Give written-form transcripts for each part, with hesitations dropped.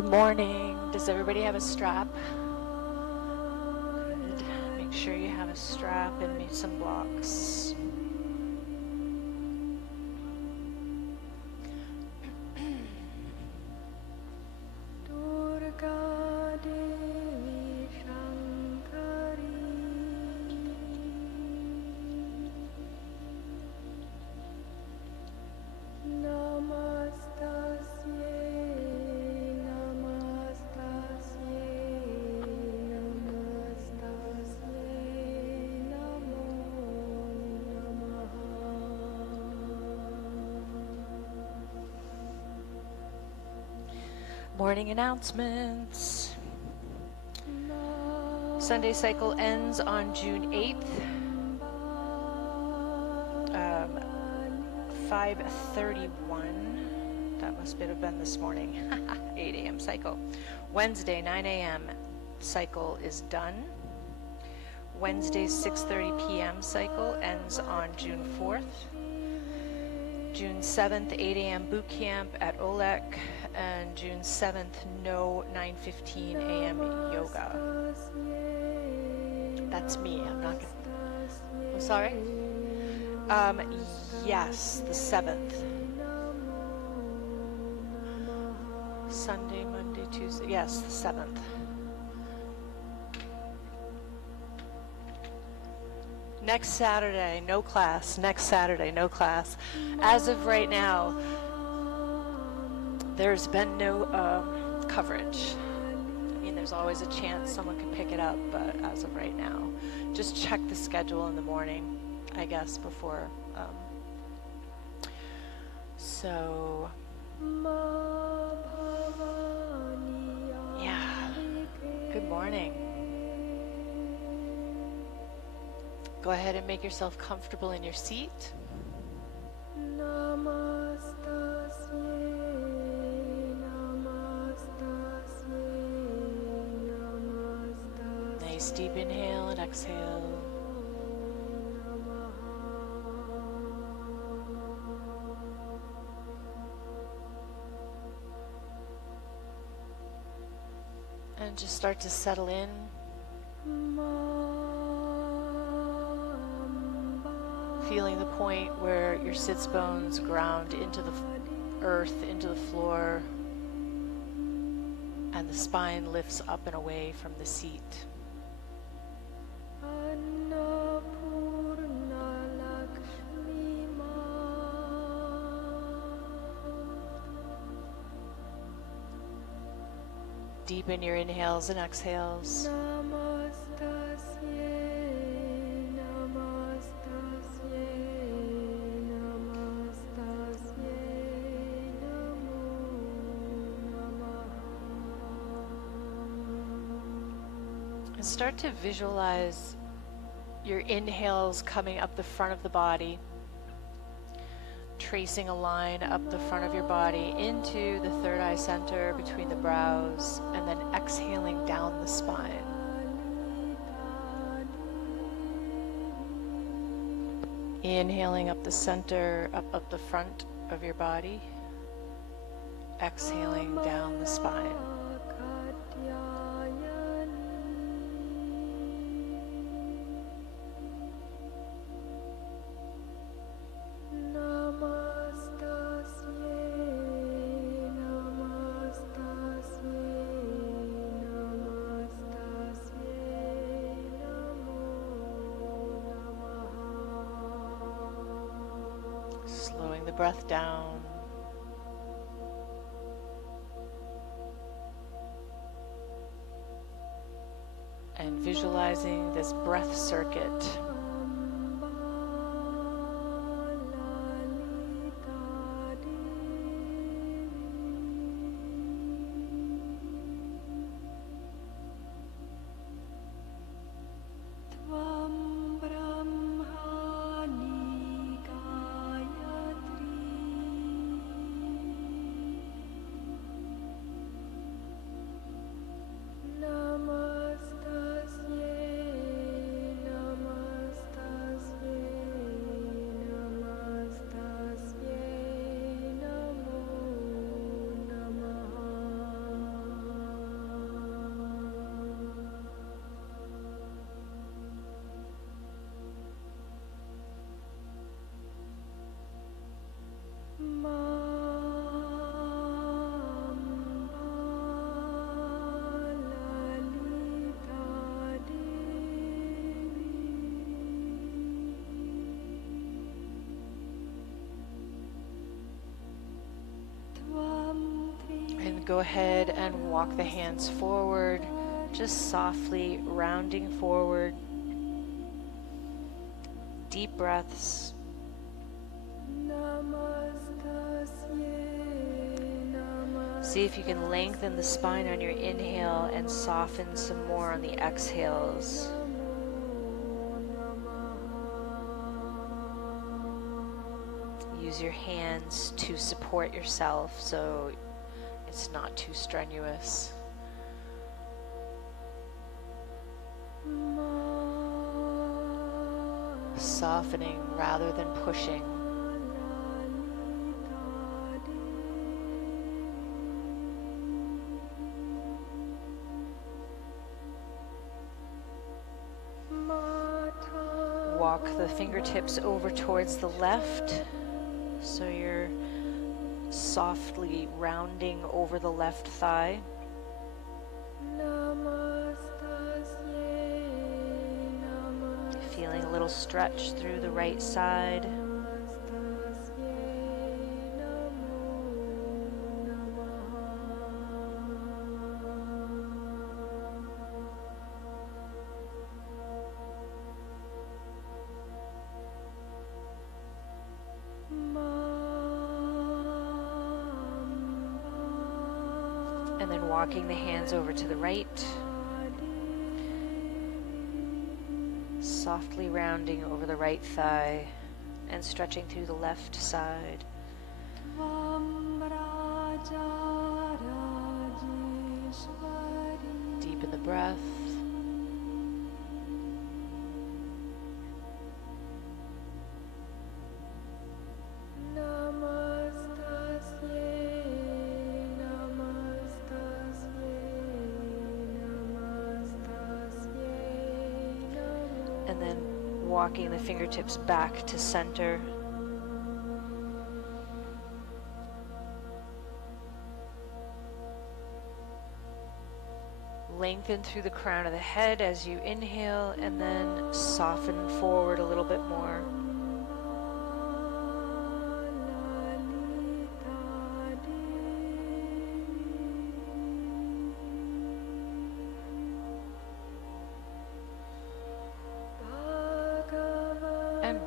Good morning. Does everybody have a strap? Good. Make sure you have a strap and maybe some blocks. Morning announcements. Sunday cycle ends on June 8th. 5:31. That must have been this morning. 8 a.m. cycle. Wednesday, 9 a.m. cycle is done. Wednesday, 6:30 p.m. cycle ends on June 4th. June 7th, 8 a.m. boot camp at OLEC. And June 7th, no 9:15 a.m. yoga. That's me. I'm not gonna. I'm sorry. Yes, the 7th. Sunday, Monday, Tuesday. Yes, the 7th. Next Saturday, no class. Next Saturday, no class. As of right now, there's been no coverage. I mean, there's always a chance someone could pick it up, but as of right now, just check the schedule in the morning, I guess, before. So, yeah, good morning. Go ahead and make yourself comfortable in your seat. Nice deep inhale and exhale. And just start to settle in. Feeling the point where your sits bones ground into the earth, into the floor, and the spine lifts up and away from the seat. Deepen your inhales and exhales. And start to visualize your inhales coming up the front of the body, tracing a line up the front of your body into the third eye center between the brows, and then exhaling down the spine. Inhaling up the center, up the front of your body, exhaling down the spine. Slowing the breath down. And visualizing this breath circuit. go ahead and walk the hands forward, just softly rounding forward. Deep breaths. See if you can lengthen the spine on your inhale and soften some more on the exhales. Use your hands to support yourself so it's not too strenuous. Softening rather than pushing. Walk the fingertips over towards the left, so you're softly rounding over the left thigh. Feeling a little stretch through the right side. And then walking the hands over to the right. Softly rounding over the right thigh and stretching through the left side. Deepen the breath. And then walking the fingertips back to center. Lengthen through the crown of the head as you inhale, and then soften forward a little bit more.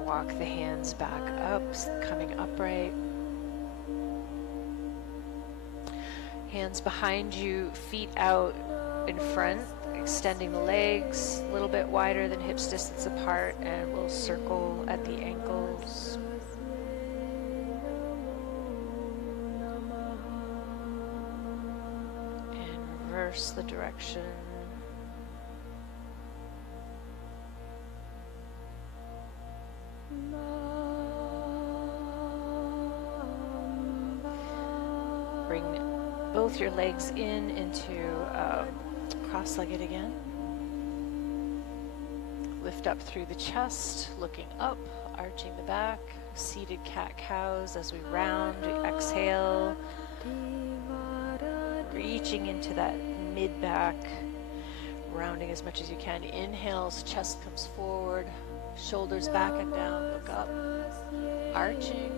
Walk the hands back up, coming upright. Hands behind you, feet out in front, extending the legs a little bit wider than hips distance apart, and we'll circle at the ankles. And reverse the direction. Bring both your legs into cross-legged again. Lift up through the chest, looking up, arching the back. Seated cat-cows as we round. We exhale, reaching into that mid-back, rounding as much as you can. Inhales, chest comes forward, shoulders back and down, look up, arching.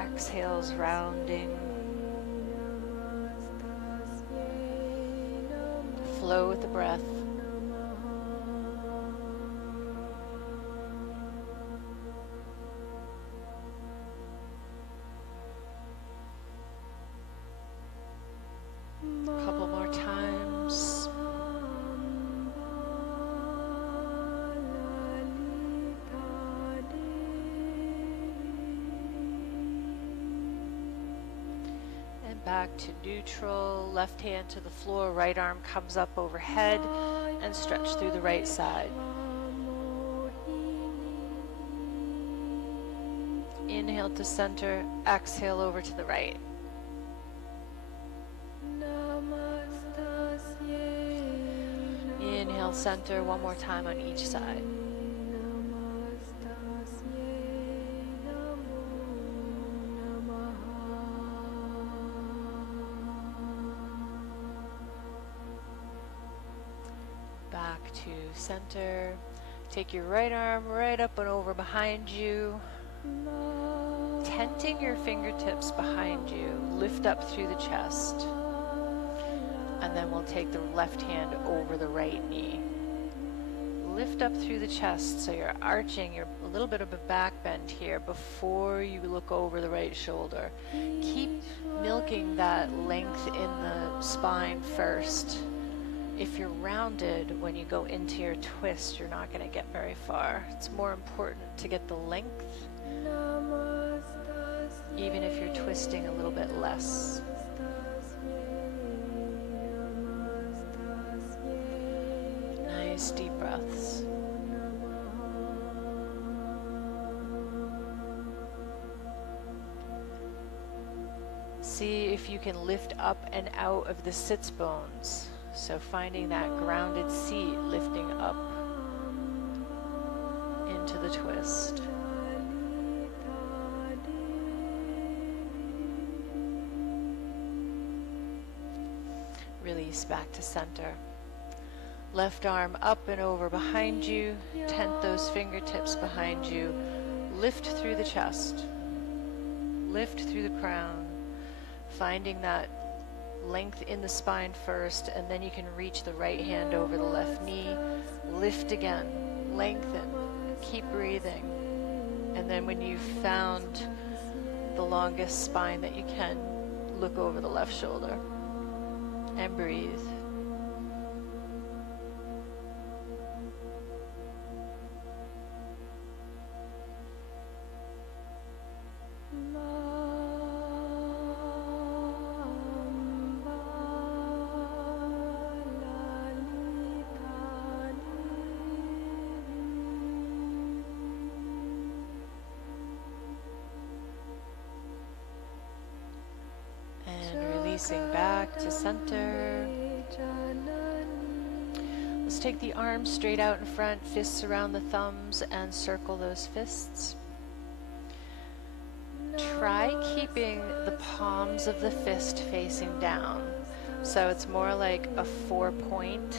Exhales, rounding. Flow with the breath. A couple more times. Back to neutral, left hand to the floor, right arm comes up overhead, and stretch through the right side. Inhale to center, exhale over to the right. Inhale, center, one more time on each side. Back to center. Take your right arm right up and over behind you. tenting your fingertips behind you, lift up through the chest. And then we'll take the left hand over the right knee. Lift up through the chest so you're arching, you're a little bit of a back bend here before you look over the right shoulder. Keep milking that length in the spine first. If you're rounded when you go into your twist, you're not going to get very far. It's more important to get the length, even if you're twisting a little bit less. Nice deep breaths. See if you can lift up and out of the sits bones. So finding that grounded seat, lifting up into the twist. Release back to center. Left arm up and over behind you. Tent those fingertips behind you. Lift through the chest. Lift through the crown. Finding that length in the spine first, and then you can reach the right hand over the left knee. Lift again. Lengthen. Keep breathing. And then when you've found the longest spine that you can, look over the left shoulder. And breathe. Releasing back to center. Let's take the arms straight out in front, fists around the thumbs, and circle those fists. Try keeping the palms of the fist facing down. So it's more like a 4-point.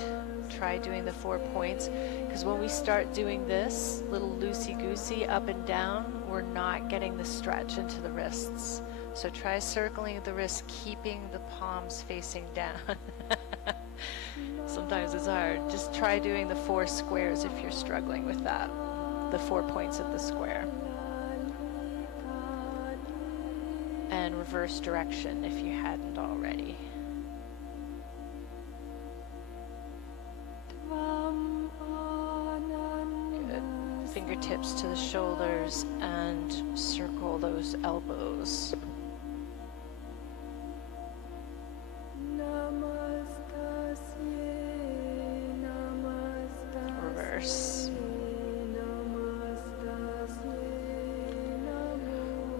Try doing the 4 points, because when we start doing this little loosey-goosey up and down, we're not getting the stretch into the wrists. So try circling the wrists, keeping the palms facing down. Sometimes it's hard. Just try doing the 4 squares if you're struggling with that. The 4 points of the square. And reverse direction if you hadn't already. Good. Fingertips to the shoulders and circle those elbows. Reverse.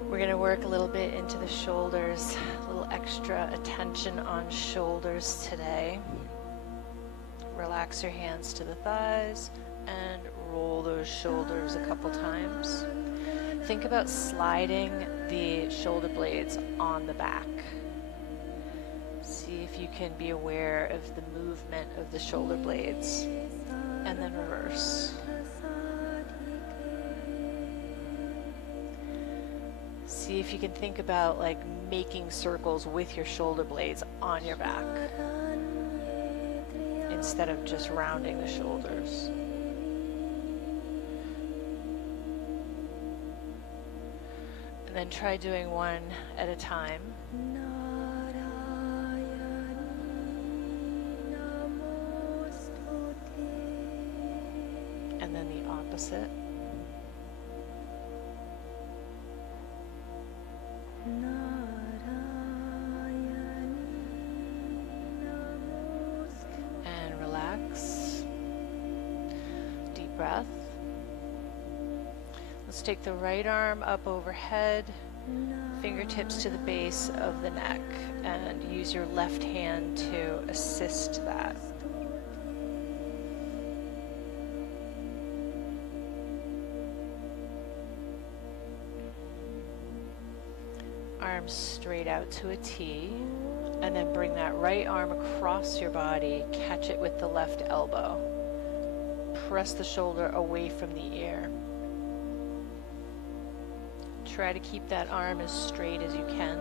We're going to work a little bit into the shoulders, a little extra attention on shoulders today. Relax your hands to the thighs and roll those shoulders a couple times. Think about sliding the shoulder blades on the back. See if you can be aware of the movement of the shoulder blades, and then reverse. See if you can think about like making circles with your shoulder blades on your back instead of just rounding the shoulders. And then try doing one at a time. And then the opposite. And relax. Deep breath. Let's take the right arm up overhead, fingertips to the base of the neck, and use your left hand to assist that. Arms straight out to a T, and then bring that right arm across your body, catch it with the left elbow. Press the shoulder away from the ear. Try to keep that arm as straight as you can.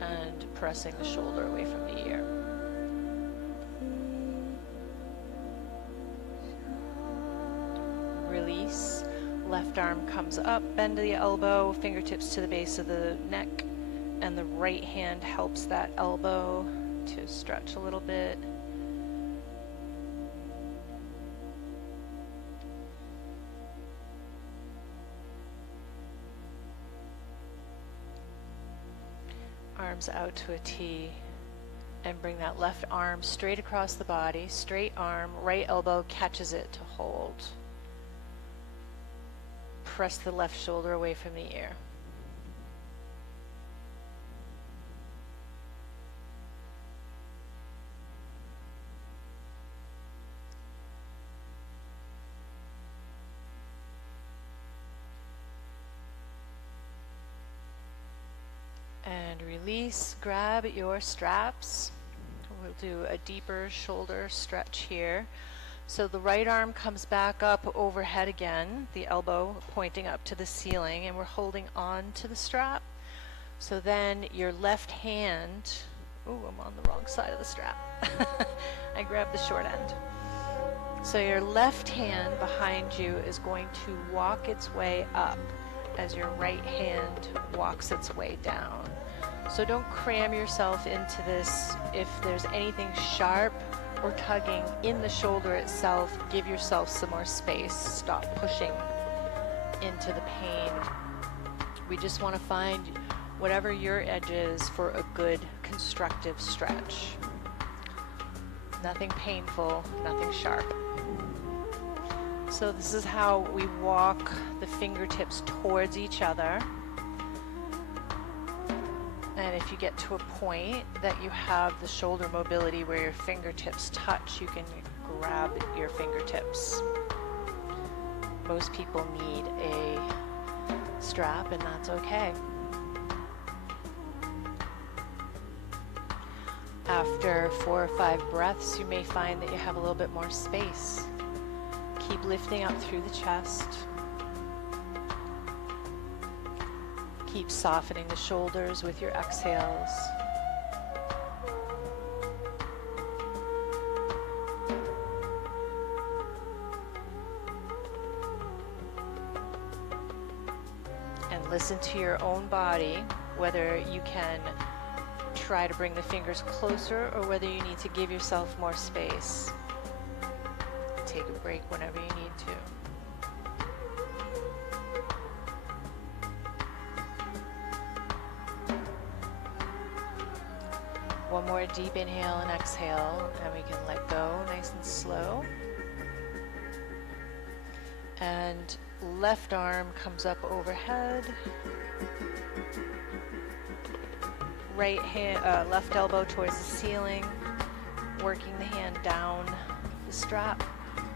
And pressing the shoulder away from the ear. Release. Left arm comes up, bend the elbow, fingertips to the base of the neck, and the right hand helps that elbow to stretch a little bit. Arms out to a T, and bring that left arm straight across the body, straight arm, right elbow catches it to hold. Press the left shoulder away from the ear. And release, grab at your straps. We'll do a deeper shoulder stretch here. So the right arm comes back up overhead again, the elbow pointing up to the ceiling, and we're holding on to the strap. So then your left hand, oh, I'm on the wrong side of the strap. I grabbed the short end. So your left hand behind you is going to walk its way up as your right hand walks its way down. So don't cram yourself into this. If there's anything sharp or tugging in the shoulder itself, give yourself some more space. Stop pushing into the pain. We just want to find whatever your edge is for a good constructive stretch. Nothing painful, nothing sharp. So this is how we walk the fingertips towards each other. And if you get to a point that you have the shoulder mobility where your fingertips touch, you can grab your fingertips. Most people need a strap, and that's okay. After 4 or 5 breaths, you may find that you have a little bit more space. Keep lifting up through the chest. Keep softening the shoulders with your exhales. And listen to your own body, whether you can try to bring the fingers closer or whether you need to give yourself more space. Take a break whenever you need to. One more deep inhale and exhale, and we can let go nice and slow. And left arm comes up overhead. Right hand, left elbow towards the ceiling, working the hand down the strap.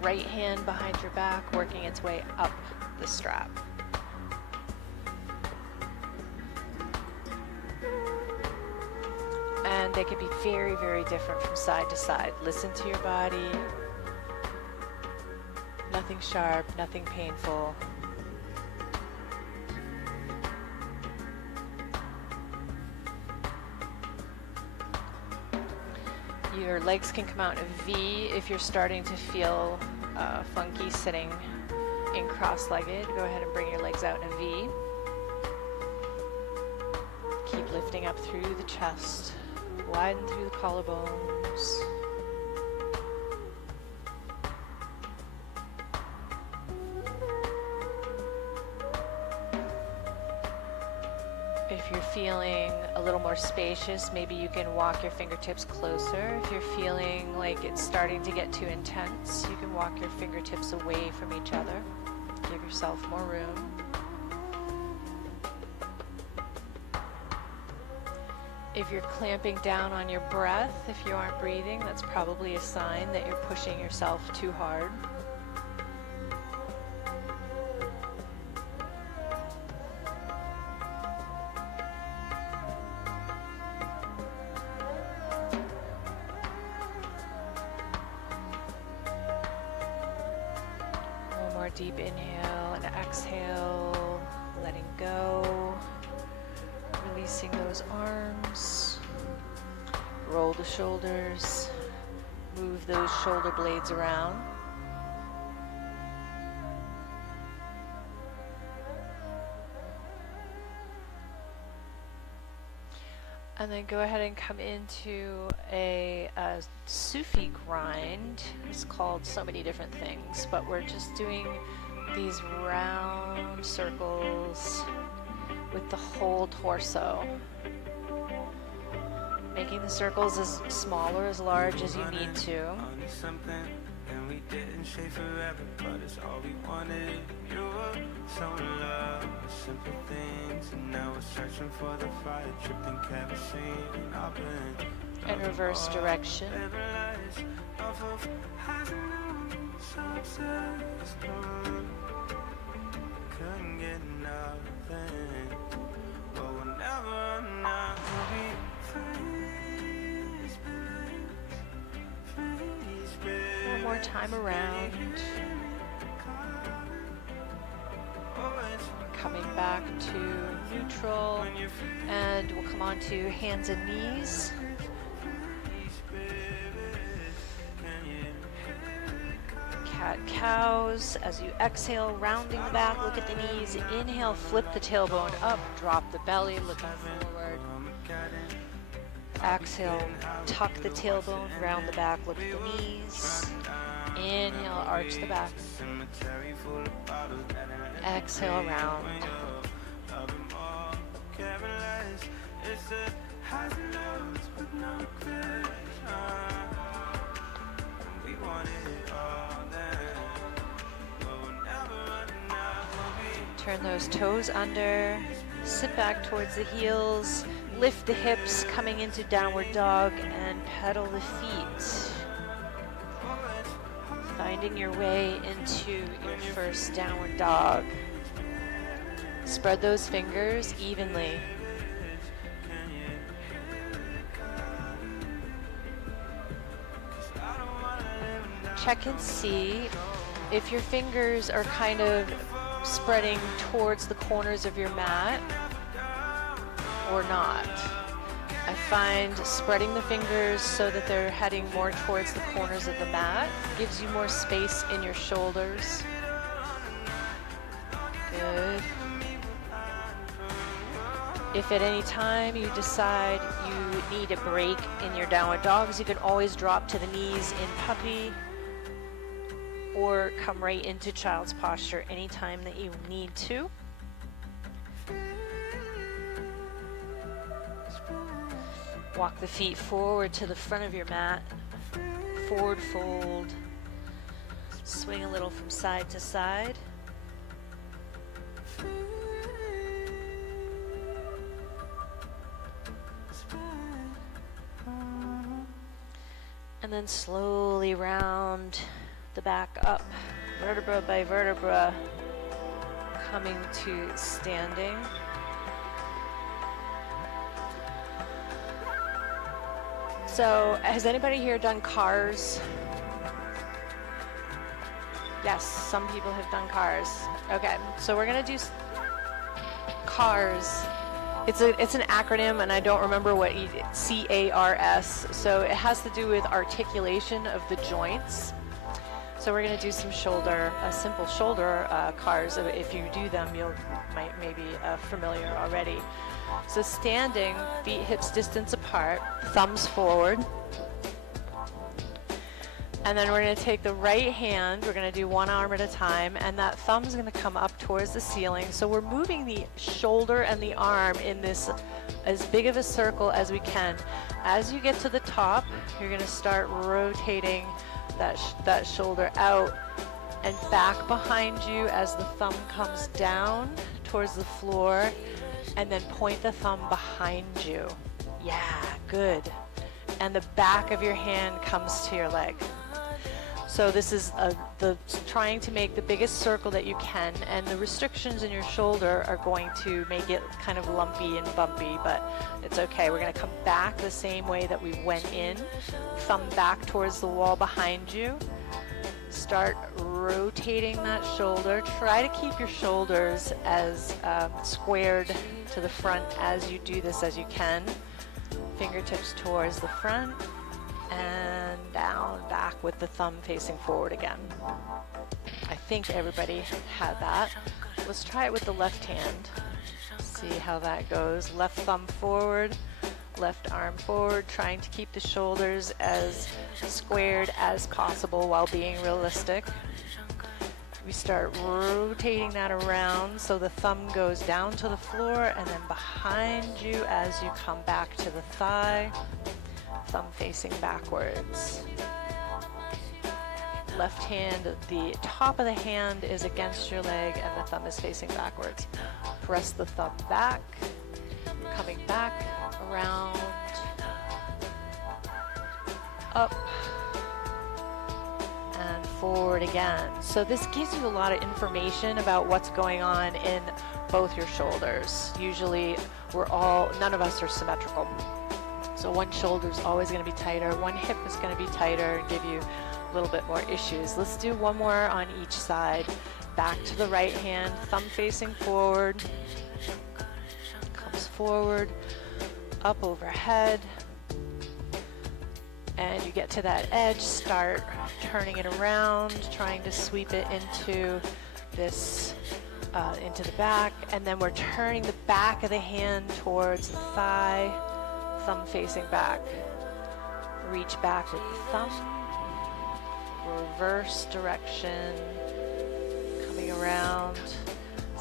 Right hand behind your back, working its way up the strap. And they could be very, very different from side to side. Listen to your body. Nothing sharp, nothing painful. Your legs can come out in a V if you're starting to feel funky sitting in cross-legged. Go ahead and bring your legs out in a V. Keep lifting up through the chest. Widen through the collarbones. If you're feeling a little more spacious, maybe you can walk your fingertips closer. If you're feeling like it's starting to get too intense, you can walk your fingertips away from each other. Give yourself more room. If you're clamping down on your breath, if you aren't breathing, that's probably a sign that you're pushing yourself too hard. more deep inhale and exhale, letting go, releasing those arms, roll the shoulders, move those shoulder blades around. And then go ahead and come into a Sufi grind. It's called so many different things, but we're just doing these round circles with the whole torso. Making the circles as small or as large as you need to. We didn't share forever, but it's all we wanted. You were so in love with simple things, and now we're searching for the fire, tripping kerosene. And reverse direction. Couldn't get nothing, but whenever now we'll be one more time around. Coming back to neutral, and we'll come on to hands and knees. Cat-cows. As you exhale, rounding the back, look at the knees. Inhale, flip the tailbone up, drop the belly, looking forward. Exhale, tuck the tailbone, round the back, look at the knees. Inhale, arch the back. Exhale, round. Turn those toes under, sit back towards the heels. Lift the hips, coming into downward dog, and pedal the feet. Finding your way into your first downward dog. Spread those fingers evenly. Check and see if your fingers are kind of spreading towards the corners of your mat or not. I find spreading the fingers so that they're heading more towards the corners of the mat gives you more space in your shoulders. Good. If at any time you decide you need a break in your downward dogs, you can always drop to the knees in puppy or come right into child's posture anytime that you need to. Walk the feet forward to the front of your mat, forward fold, swing a little from side to side. And then slowly round the back up, vertebra by vertebra, coming to standing. So, has anybody here done cars? Yes, some people have done cars. Okay, so we're gonna do cars. It's an acronym, and I don't remember what CARS. So it has to do with articulation of the joints. So we're gonna do some simple shoulder cars. If you do them, you might be familiar already. So standing, feet hips distance apart, thumbs forward. And then we're going to take the right hand, we're going to do one arm at a time, and that thumb's going to come up towards the ceiling. So we're moving the shoulder and the arm in this as big of a circle as we can. As you get to the top, you're going to start rotating that shoulder out and back behind you as the thumb comes down towards the floor, and then point the thumb behind you. Yeah, good. And the back of your hand comes to your leg. So this is trying to make the biggest circle that you can, and the restrictions in your shoulder are going to make it kind of lumpy and bumpy, but it's okay. We're going to come back the same way that we went in. Thumb back towards the wall behind you. Start rotating that shoulder. Try to keep your shoulders as squared to the front as you do this as you can. Fingertips towards the front and down, back with the thumb facing forward again. I think everybody had that. Let's try it with the left hand. See how that goes. Left thumb forward, left arm forward, trying to keep the shoulders as squared as possible while being realistic. We start rotating that around so the thumb goes down to the floor and then behind you as you come back to the thigh, thumb facing backwards. Left hand, the top of the hand is against your leg and the thumb is facing backwards. Press the thumb back, coming back, around, up, and forward again. So this gives you a lot of information about what's going on in both your shoulders. Usually none of us are symmetrical. So one shoulder is always going to be tighter, one hip is going to be tighter and give you a little bit more issues. Let's do one more on each side. Back to the right hand, thumb facing forward, comes forward, up overhead, and you get to that edge, start turning it around, trying to sweep it into this, into the back, and then we're turning the back of the hand towards the thigh, thumb facing back. Reach back with the thumb, reverse direction, coming around.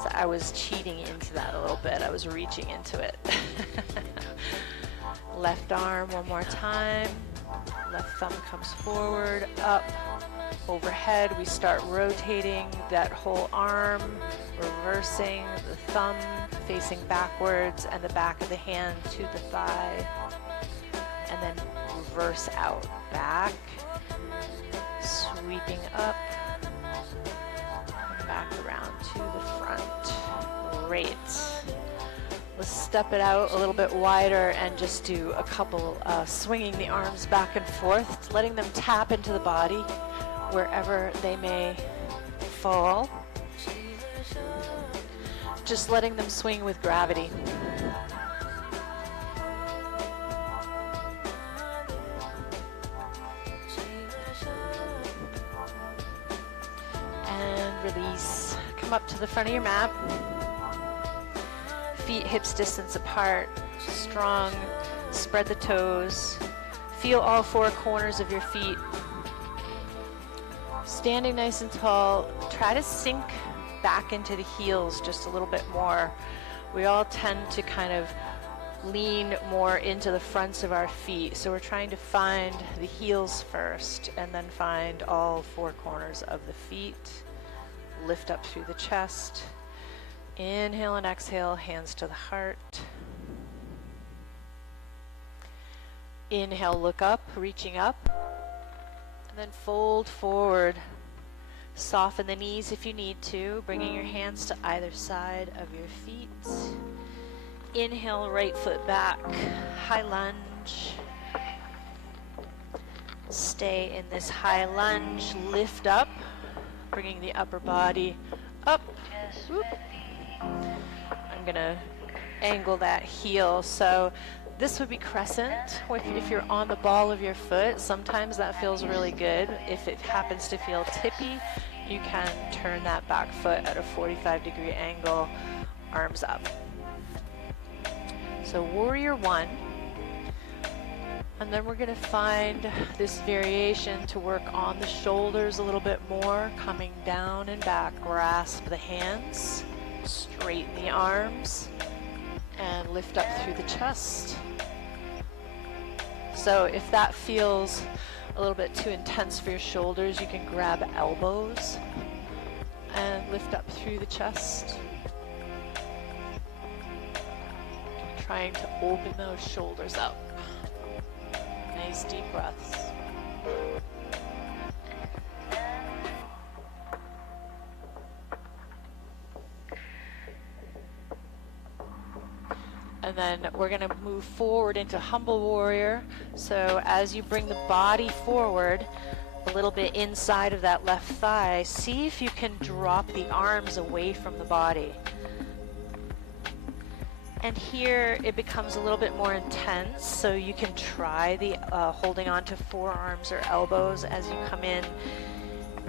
So I was cheating into that a little bit. I was reaching into it. Left arm one more time. Left thumb comes forward, up, overhead. We start rotating that whole arm, reversing the thumb facing backwards and the back of the hand to the thigh. And then reverse out, back, sweeping up, and back around to the front. Great. Let's step it out a little bit wider and just do a couple swinging the arms back and forth, letting them tap into the body wherever they may fall. Just letting them swing with gravity. And release. Come up to the front of your mat. Feet hips distance apart, strong, spread the toes, feel all four corners of your feet. Standing nice and tall, try to sink back into the heels just a little bit more. We all tend to kind of lean more into the fronts of our feet, so we're trying to find the heels first and then find all four corners of the feet. Lift up through the chest. Inhale and exhale, hands to the heart. Inhale, look up, reaching up. And then fold forward. Soften the knees if you need to, bringing your hands to either side of your feet. Inhale, right foot back, high lunge. Stay in this high lunge, lift up, bringing the upper body up. Whoop. I'm gonna angle that heel. So this would be crescent. If you're on the ball of your foot, sometimes that feels really good. If it happens to feel tippy, you can turn that back foot at a 45-degree angle, arms up. So warrior one. And then we're gonna find this variation to work on the shoulders a little bit more, coming down and back. Grasp the hands. Straighten the arms and lift up through the chest. So if that feels a little bit too intense for your shoulders, you can grab elbows and lift up through the chest. Trying to open those shoulders up. Nice deep breaths. And then we're going to move forward into humble warrior. So as you bring the body forward, a little bit inside of that left thigh, see if you can drop the arms away from the body. And here it becomes a little bit more intense, so you can try the holding on to forearms or elbows as you come in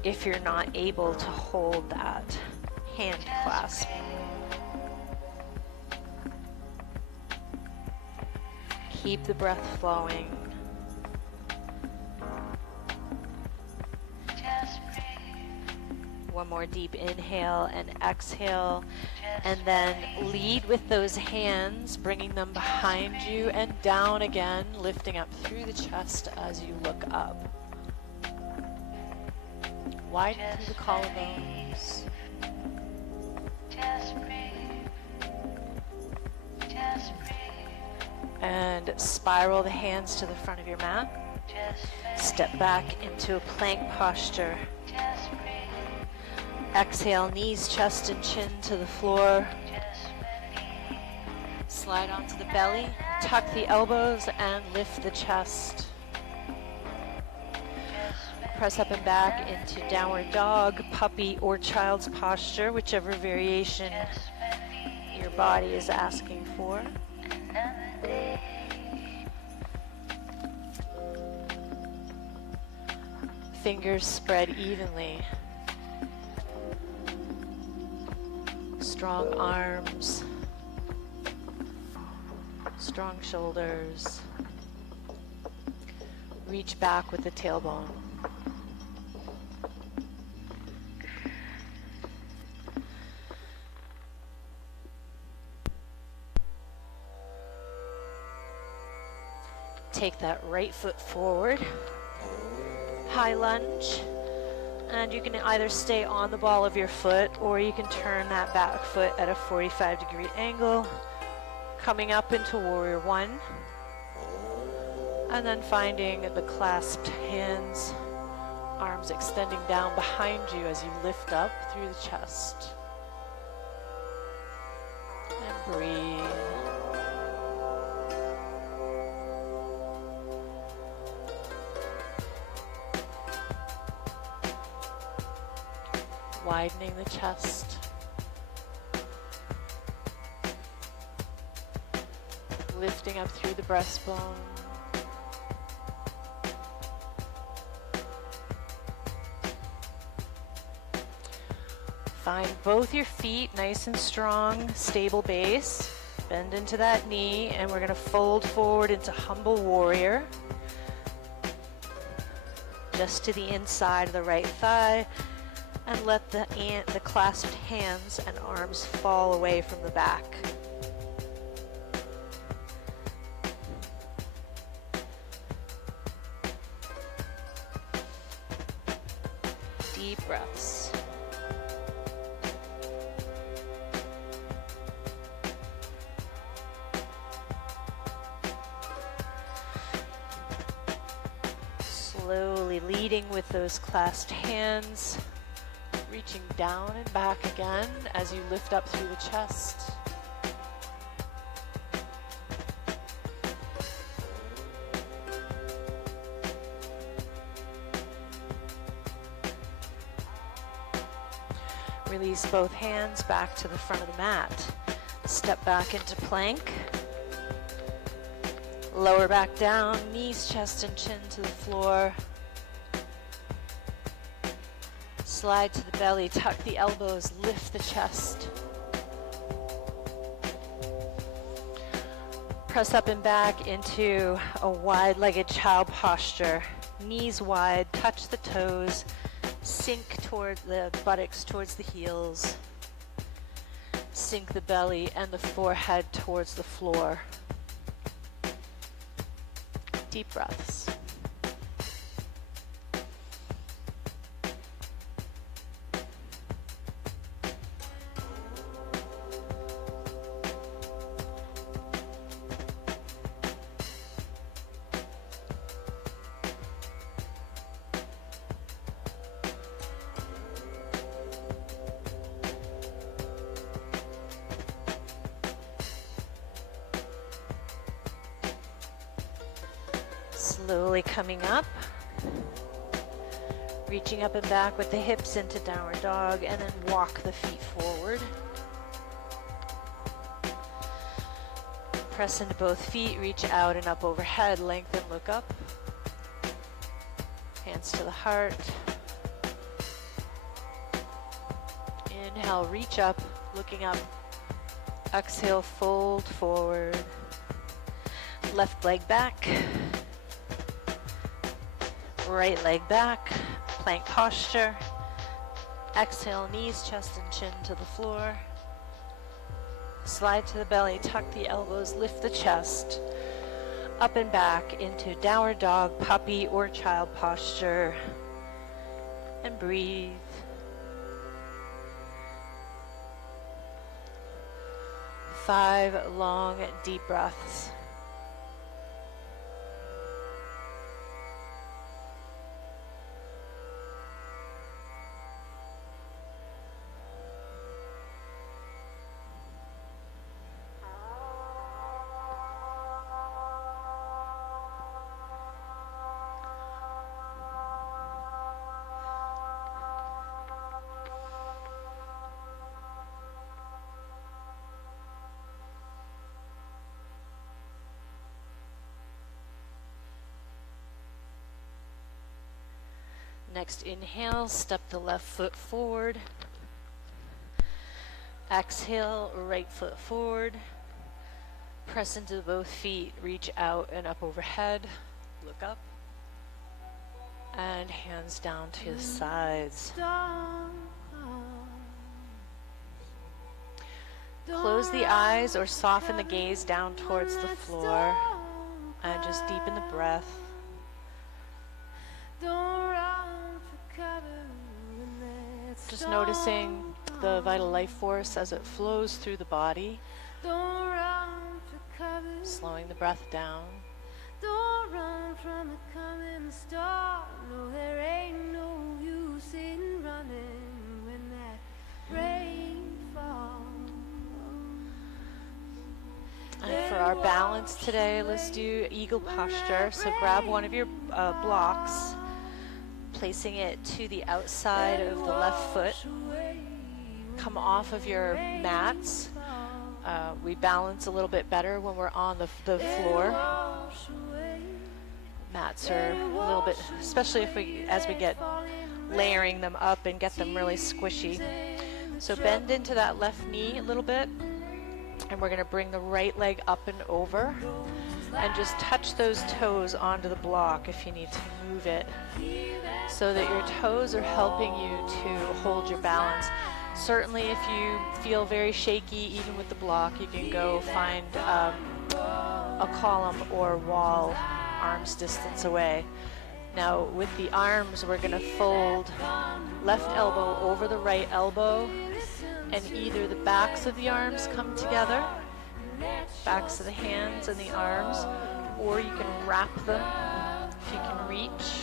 if you're not able to hold that hand clasp. Keep the breath flowing. One more deep inhale and exhale, and then lead with those hands, bringing them behind you and down again, lifting up through the chest as you look up. Widen through the collarbones. And spiral the hands to the front of your mat. Step back into a plank posture. Exhale, knees, chest, and chin to the floor. Slide onto the belly, tuck the elbows, and lift the chest. Press up and back into downward dog, puppy, or child's posture, whichever variation your body is asking for. Fingers spread evenly. Strong arms, strong shoulders. Reach back with the tailbone. Take that right foot forward, high lunge. And you can either stay on the ball of your foot, or you can turn that back foot at a 45-degree angle, coming up into Warrior One, and then finding the clasped hands, arms extending down behind you as you lift up through the chest. And breathe. Widening the chest. Lifting up through the breastbone. Find both your feet nice and strong, stable base. Bend into that knee, and we're going to fold forward into humble warrior. Just to the inside of the right thigh. And let the clasped hands and arms fall away from the back. Deep breaths. Slowly leading with those clasped hands. Reaching down and back again as you lift up through the chest. Release both hands back to the front of the mat. Step back into plank. Lower back down, knees, chest, and chin to the floor. Slide to the belly, tuck the elbows, lift the chest. Press up and back into a wide-legged child posture. Knees wide, touch the toes, sink toward the buttocks towards the heels. Sink the belly and the forehead towards the floor. Deep breaths. Slowly coming up. Reaching up and back with the hips into downward dog, and then walk the feet forward. Press into both feet, reach out and up overhead, lengthen, look up. Hands to the heart. Inhale, reach up, looking up. Exhale, fold forward. Left leg back. Right leg back. Plank posture. Exhale, knees, chest, and chin to the floor. Slide to the belly, tuck the elbows, lift the chest. Up and back into downward dog, puppy, or child posture. And breathe. Five long, deep breaths. Next inhale, step the left foot forward. Exhale, right foot forward. Press into both feet, reach out and up overhead. Look up. And hands down to the sides. Close the eyes or soften the gaze down towards the floor. And just deepen the breath. Just noticing the vital life force as it flows through the body. Slowing the breath down. Don't run from the coming storm. No, there ain't no use in running when that rain falls. And for our balance today, let's do eagle posture. So grab one of your blocks, placing it to the outside of the left foot. Come off of your mats. We balance a little bit better when we're on the floor. Mats are a little bit, especially as we get layering them up and get them really squishy. So bend into that left knee a little bit, and we're going to bring the right leg up and over, and just touch those toes onto the block if you need to move it, so that your toes are helping you to hold your balance. Certainly if you feel very shaky even with the block, you can go find a column or wall arm's distance away. Now with the arms, we're going to fold left elbow over the right elbow, and either the backs of the arms come together, backs of the hands and the arms, or you can wrap them if you can reach.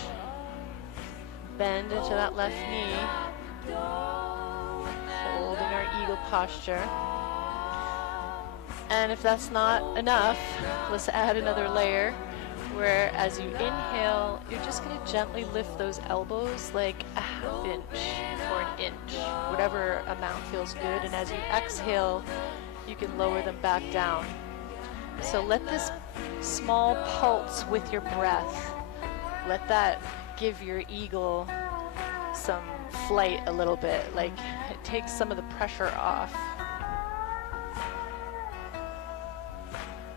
Bend into that left knee, holding our eagle posture. And if that's not enough, let's add another layer, where as you inhale, you're just going to gently lift those elbows like a half inch or an inch, whatever amount feels good. And as you exhale, you can lower them back down. So let this small pulse with your breath, let that give your eagle some flight a little bit, like it takes some of the pressure off.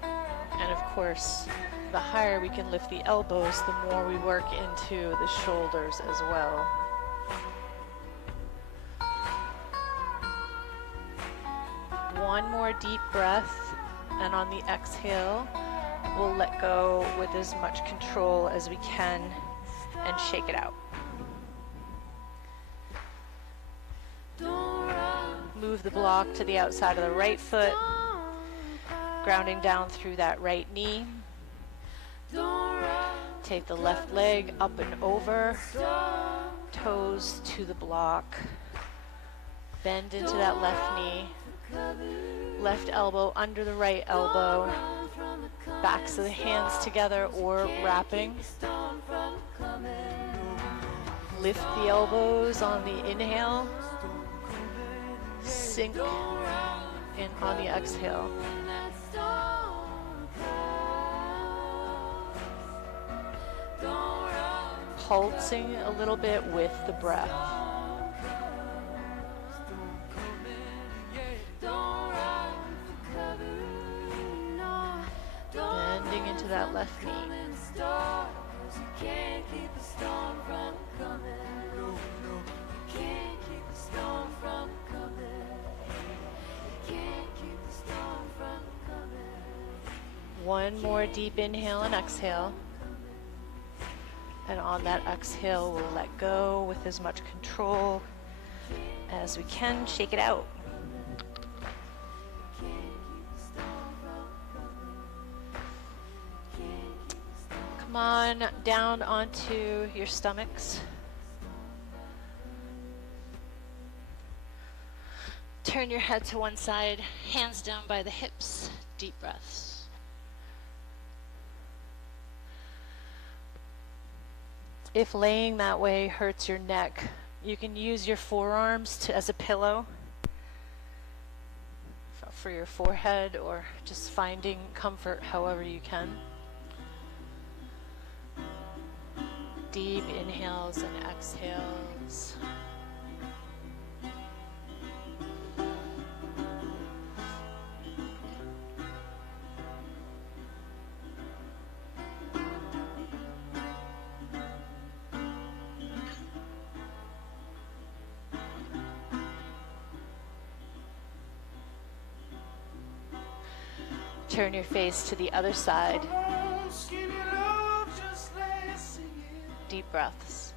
And of course, the higher we can lift the elbows, the more we work into the shoulders as well. One more deep breath, and on the exhale, we'll let go with as much control as we can and shake it out. Move the block to the outside of the right foot, grounding down through that right knee. Take the left leg up and over, toes to the block. Bend into that left knee. Left elbow under the right elbow. Backs of the hands together or wrapping. Lift the elbows on the inhale. Sink in on the exhale. Pulsing a little bit with the breath. Bending into that left knee. One more deep inhale and exhale. And on that exhale, we'll let go with as much control as we can. Shake it out. Come on down onto your stomachs. Turn your head to one side, hands down by the hips, deep breaths. If laying that way hurts your neck, you can use your forearms as a pillow for your forehead, or just finding comfort however you can. Deep inhales and exhales. Turn your face to the other side. Deep breaths.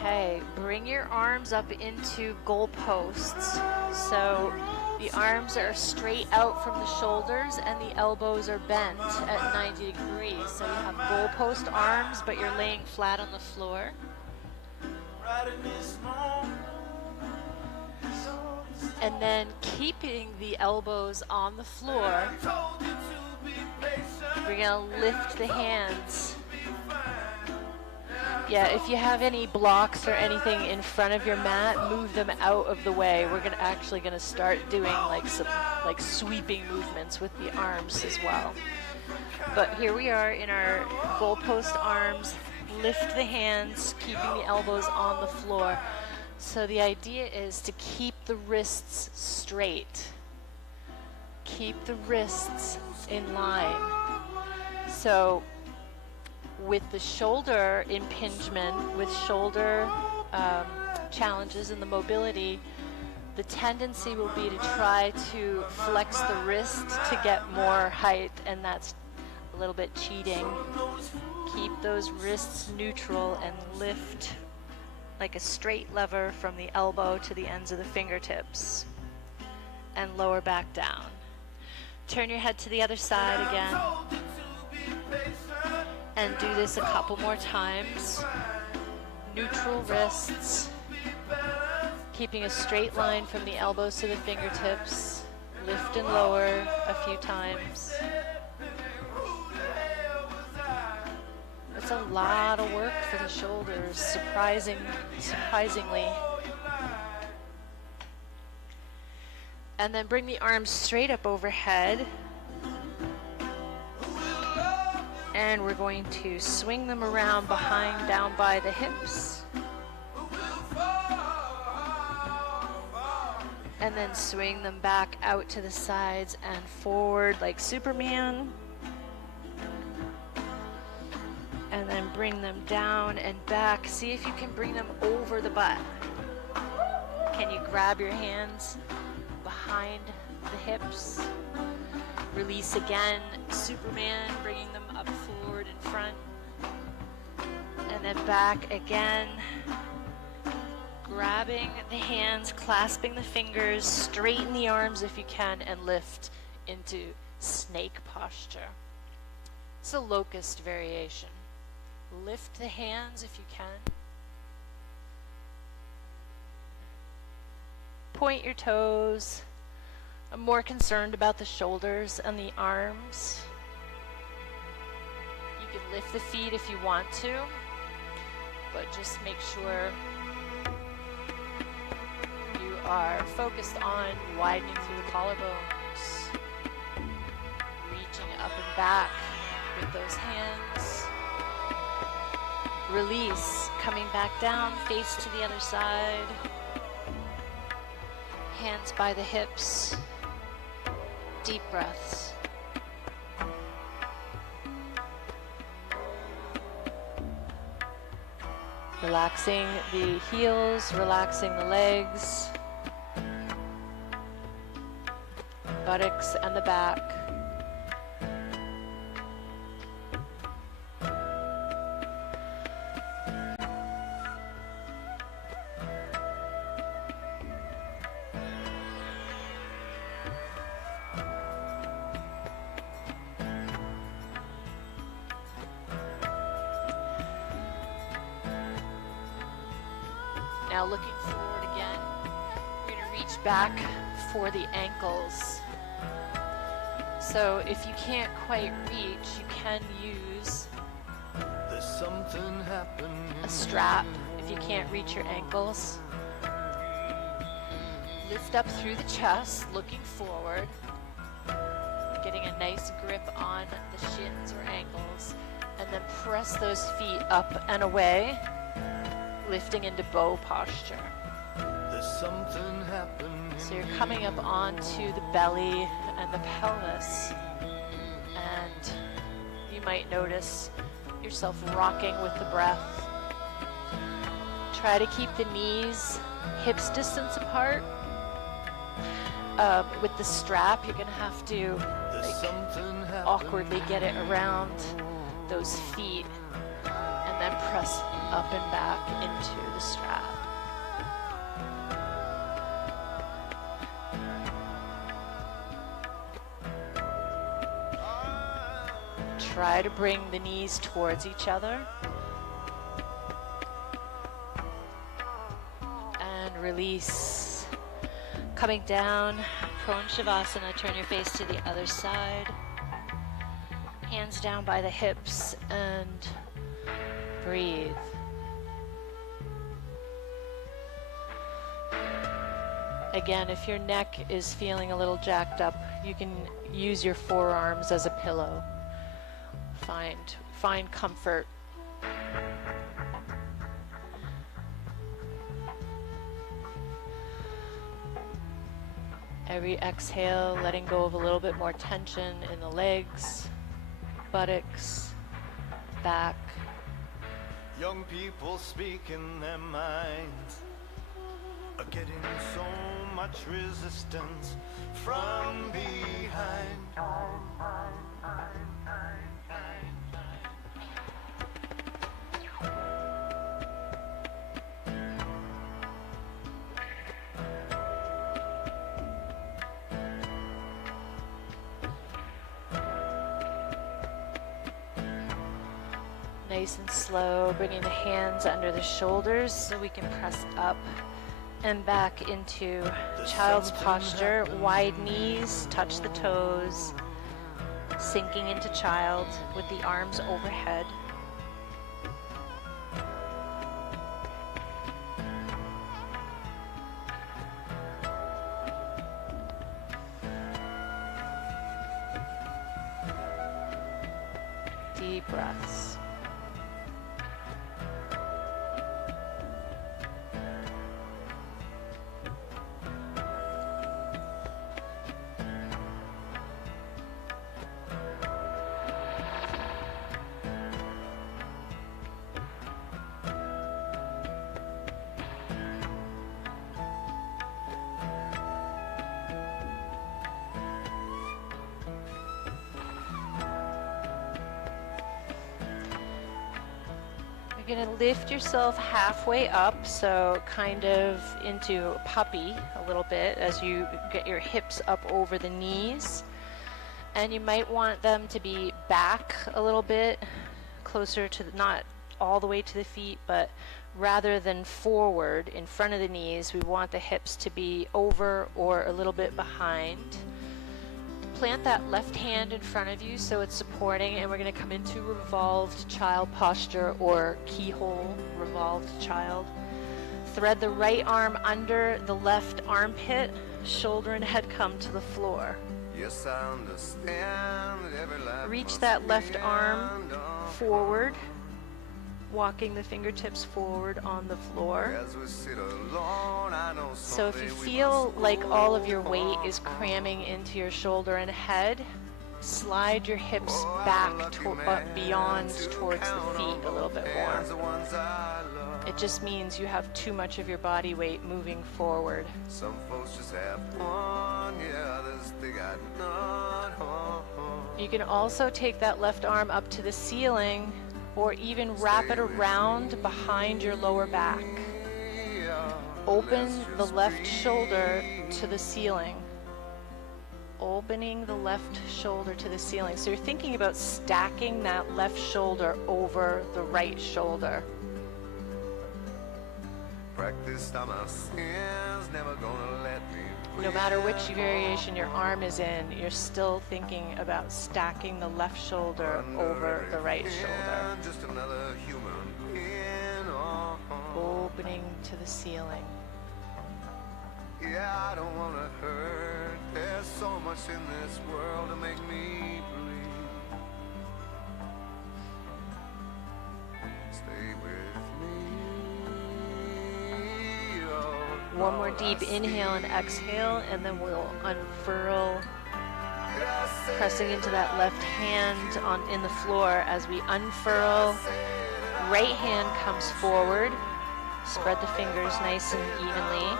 Okay, bring your arms up into goalposts. So the arms are straight out from the shoulders and the elbows are bent at 90 degrees. So you have goalpost arms, but you're laying flat on the floor. And then keeping the elbows on the floor, we're going to lift the hands. Yeah, if you have any blocks or anything in front of your mat, move them out of the way. We're actually going to start doing some sweeping movements with the arms as well. But here we are in our goalpost arms. Lift the hands, keeping the elbows on the floor. So the idea is to keep the wrists straight. Keep the wrists in line. So with the shoulder impingement, with shoulder challenges in the mobility, the tendency will be to try to flex the wrist to get more height, and that's a little bit cheating. Keep those wrists neutral and lift like a straight lever from the elbow to the ends of the fingertips, and lower back down. Turn your head to the other side again. And do this a couple more times. Neutral wrists. Keeping a straight line from the elbows to the fingertips. Lift and lower a few times. It's a lot of work for the shoulders, surprisingly. And then bring the arms straight up overhead. And we're going to swing them around behind, down by the hips. And then swing them back out to the sides and forward like Superman. And then bring them down and back. See if you can bring them over the butt. Can you grab your hands behind the hips? Release again, Superman, bringing them up forward in front. And then back again. Grabbing the hands, clasping the fingers, straighten the arms if you can, and lift into snake posture. It's a locust variation. Lift the hands if you can. Point your toes. I'm more concerned about the shoulders and the arms. You can lift the feet if you want to, but just make sure you are focused on widening through the collarbones, reaching up and back with those hands. Release, coming back down, face to the other side. Hands by the hips. Deep breaths. Relaxing the heels, relaxing the legs, buttocks and the back. Now looking forward again, you're going to reach back for the ankles. So if you can't quite reach, you can use a strap if you can't reach your ankles. Lift up through the chest, looking forward, getting a nice grip on the shins or ankles, and then press those feet up and away, lifting into bow posture. So you're coming up onto the belly and the pelvis, and you might notice yourself rocking with the breath. Try to keep the knees hips distance apart. With the strap, you're gonna have to awkwardly get it around those feet and then press up and back into the strap. Try to bring the knees towards each other. And release. Coming down, prone shavasana, turn your face to the other side. Hands down by the hips and breathe. Again, if your neck is feeling a little jacked up, you can use your forearms as a pillow. Find comfort. Every exhale, letting go of a little bit more tension in the legs, buttocks, back. Young people speak in their minds, are getting so much resistance from behind. Nice and slow, bringing the hands under the shoulders so we can press up and back into child's posture. Wide knees, touch the toes, sinking into child with the arms overhead. Deep breaths. You're gonna lift yourself halfway up, so kind of into a puppy a little bit as you get your hips up over the knees. And you might want them to be back a little bit, closer to not all the way to the feet, but rather than forward in front of the knees, we want the hips to be over or a little bit behind. Plant that left hand in front of you so it's supporting, and we're going to come into revolved child posture or keyhole revolved child. Thread the right arm under the left armpit, shoulder and head come to the floor. Yes, I understand that every life Reach must that be left arm undone. forward, walking the fingertips forward on the floor. As we sit alone, I know So if you someday we feel must like go all of your weight on. is cramming into your shoulder and head, slide your hips Oh, I'm a back lucky beyond man to towards the count feet a little bit on more. hands, the ones I love. It just means you have too much of your body weight moving forward. Some folks just have one, yeah, others they got none. You can also take that left arm up to the ceiling or even wrap it around behind your lower back. Open the left shoulder to the ceiling. Opening the left shoulder to the ceiling. So you're thinking about stacking that left shoulder over the right shoulder. Practiced on my sins, never gonna let me No matter which variation your arm is in, you're still thinking about stacking the left shoulder over the right shoulder. Just another human being. Opening to the ceiling. Yeah, I don't wanna hurt. There's so much in this world to make me believe. Stay with me. Oh, One more Lord, deep I inhale and see. exhale, and then we'll unfurl, Did I say pressing into that left hand in the floor. As we unfurl, right hand comes forward. Spread the fingers nice and evenly.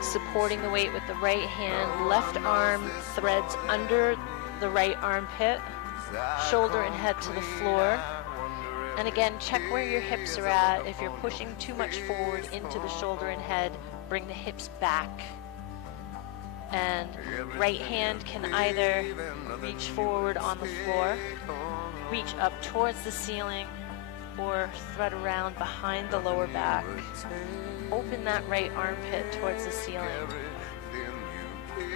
Supporting the weight with the right hand. Left arm threads under the right armpit. Shoulder and head to the floor. And again, check where your hips are at. If you're pushing too much forward into the shoulder and head, bring the hips back. And right hand can either reach forward on the floor, reach up towards the ceiling, or thread around behind the lower back. Open that right armpit towards the ceiling. Everything you give.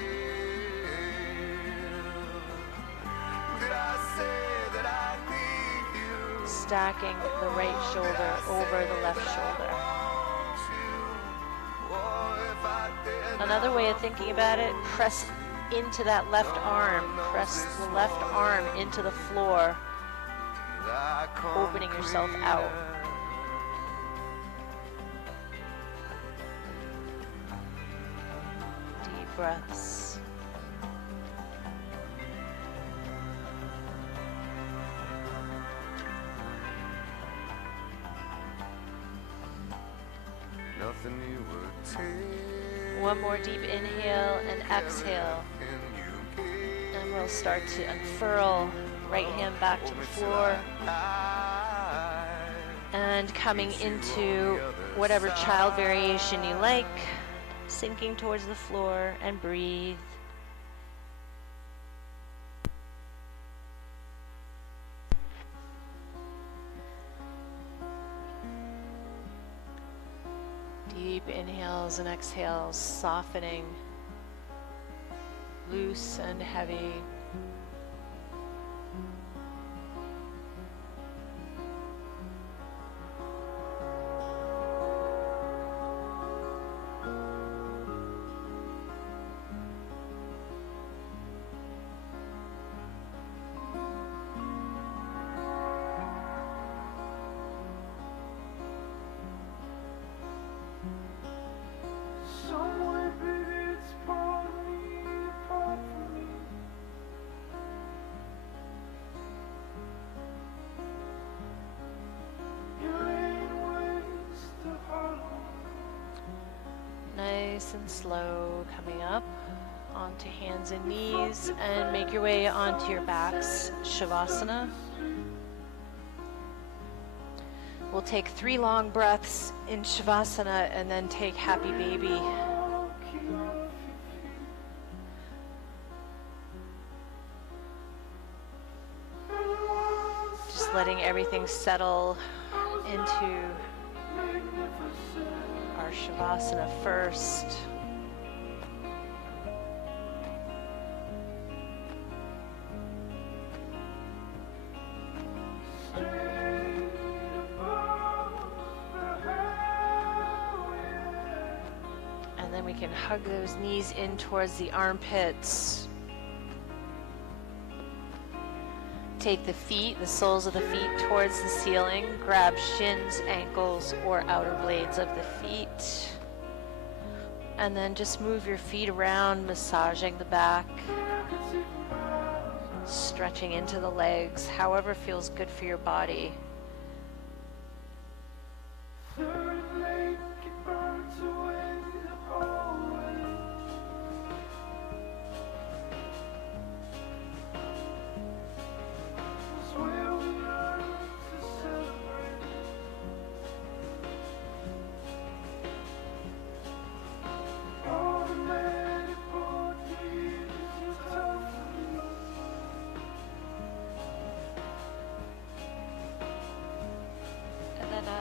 Did I say that I need you? Stacking the right shoulder over the left shoulder. Another way of thinking about it, press into that left arm. Press the left arm into the floor, opening yourself out. Deep breaths. Nothing you would take. One more deep inhale and exhale. And we'll start to unfurl. Right hand back to the floor. And coming into whatever child variation you like. Sinking towards the floor and breathe. Deep inhales and exhales, softening, loose and heavy. Somewhere, baby, it's part of me, apart from me. You're laying waste to Harlem. Nice and slow, coming up onto hands and knees, and make your way onto your backs, Shavasana. We'll take 3 long breaths in Shavasana and then take Happy Baby. Just letting everything settle into our Shavasana first. And then we can hug those knees in towards the armpits. Take the feet, the soles of the feet towards the ceiling. Grab shins, ankles, or outer blades of the feet. And then just move your feet around, massaging the back. Stretching into the legs, however feels good for your body.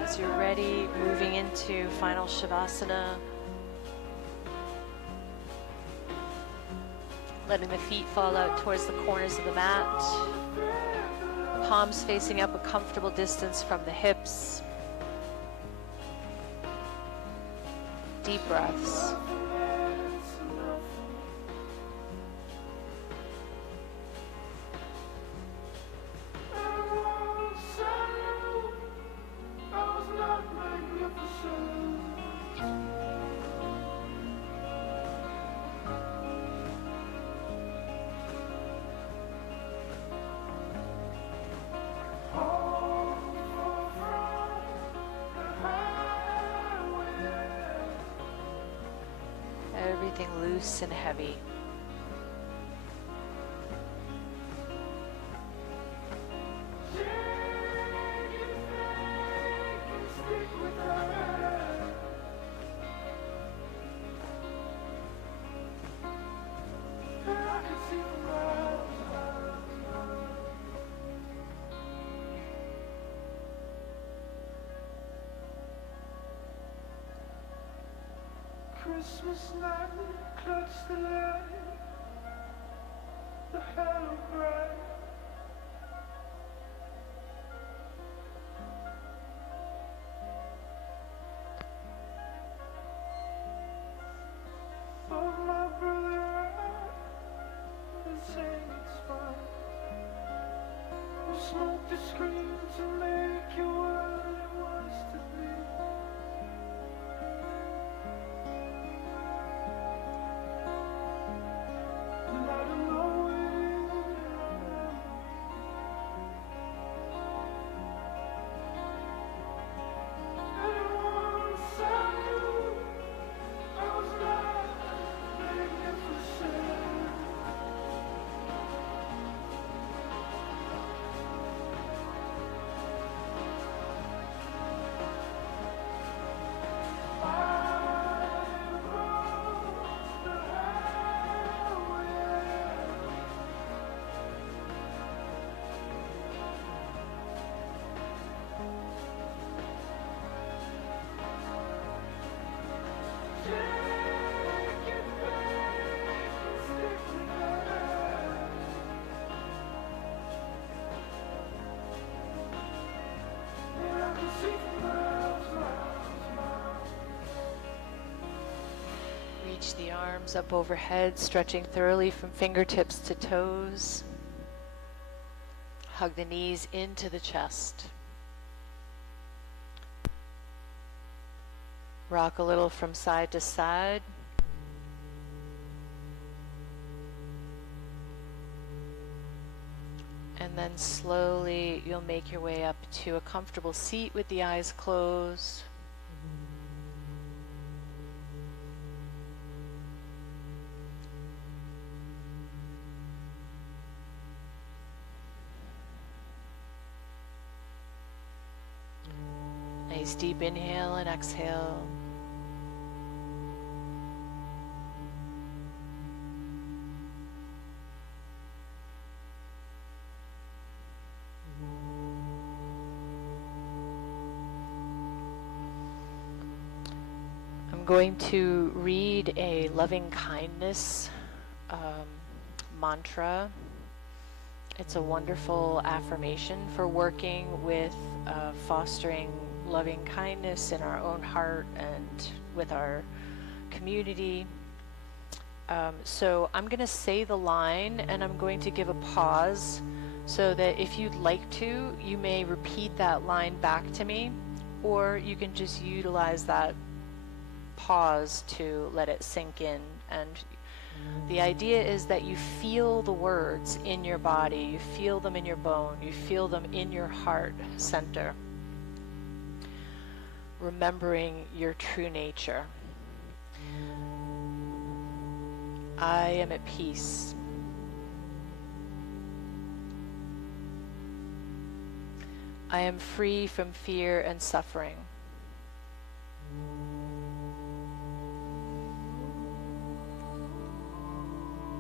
As you're ready, moving into final Shavasana. Letting the feet fall out towards the corners of the mat. Palms facing up a comfortable distance from the hips. Deep breaths. Everything loose and heavy. Christmas night, clutch the light, the halo bright. Oh, my brother, I say it's fine. We'll smoke the screen to make you what it was to be. Reach the arms up overhead, stretching thoroughly from fingertips to toes. Hug the knees into the chest. Rock a little from side to side. And then slowly you'll make your way up to a comfortable seat with the eyes closed. Nice deep inhale and exhale. I'm going to read a loving kindness mantra. It's a wonderful affirmation for working with fostering loving kindness in our own heart and with our community. So I'm going to say the line and I'm going to give a pause so that if you'd like to, you may repeat that line back to me, or you can just utilize that pause to let it sink in. And the idea is that you feel the words in your body, you feel them in your bone, you feel them in your heart center, remembering your true nature. I am at peace. I am free from fear and suffering.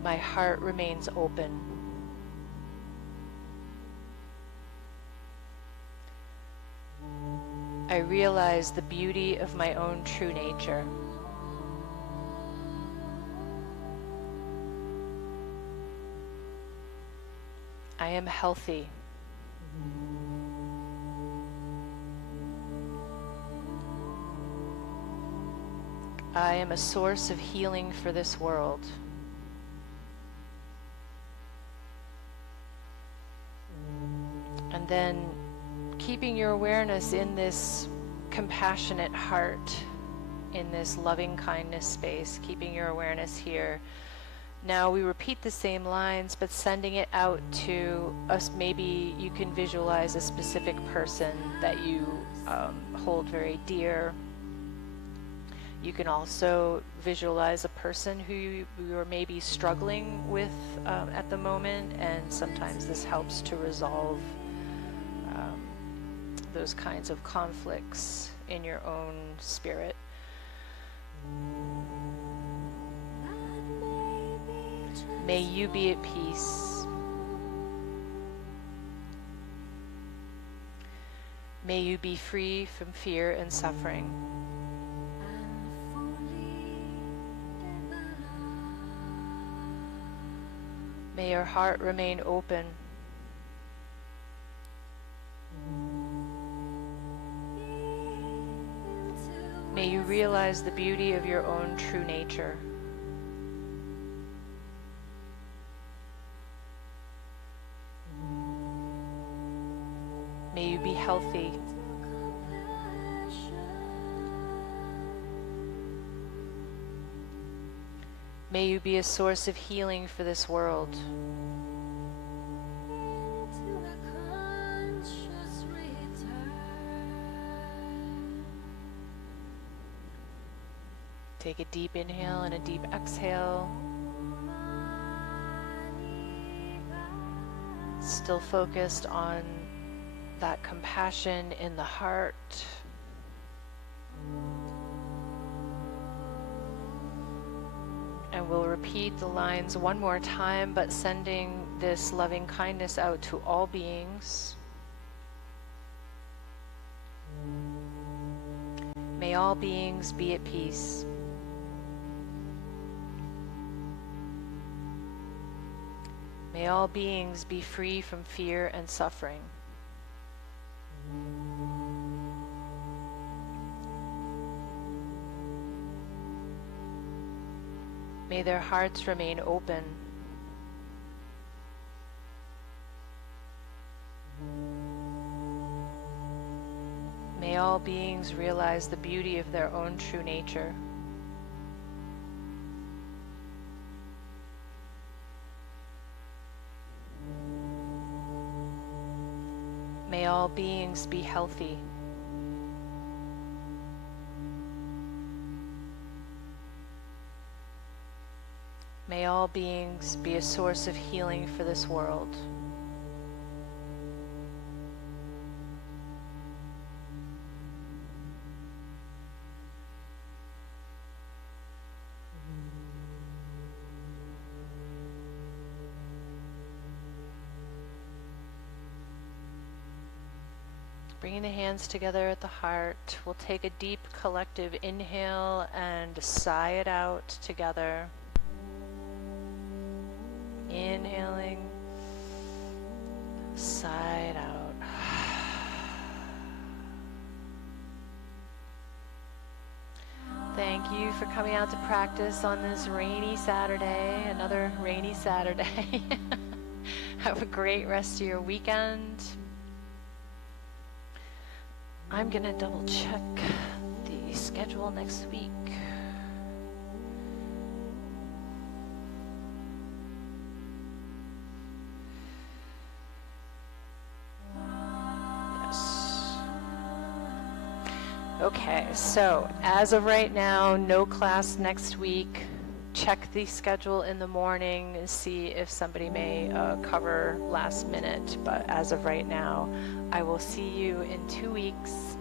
My heart remains open. I realize the beauty of my own true nature. I am healthy. I am a source of healing for this world. And then keeping your awareness in this compassionate heart, in this loving kindness space, keeping your awareness here. Now we repeat the same lines, but sending it out to us. Maybe you can visualize a specific person that you hold very dear. You can also visualize a person who you are maybe struggling with at the moment, and sometimes this helps to resolve those kinds of conflicts in your own spirit. May you be at peace. May you be free from fear and suffering. May your heart remain open. May you realize the beauty of your own true nature. May you be healthy. May you be a source of healing for this world. Take a deep inhale and a deep exhale. Still focused on that compassion in the heart. And we'll repeat the lines one more time, but sending this loving kindness out to all beings. May all beings be at peace. May all beings be free from fear and suffering. May their hearts remain open. May all beings realize the beauty of their own true nature. May all beings be healthy. May all beings be a source of healing for this world. Bringing the hands together at the heart. We'll take a deep collective inhale and sigh it out together. Inhaling, sigh it out. Thank you for coming out to practice on this rainy Saturday, another rainy Saturday. Have a great rest of your weekend. I'm gonna double check the schedule next week. Okay, so as of right now, no class next week. Check the schedule in the morning and see if somebody may cover last minute. But as of right now, I will see you in 2 weeks.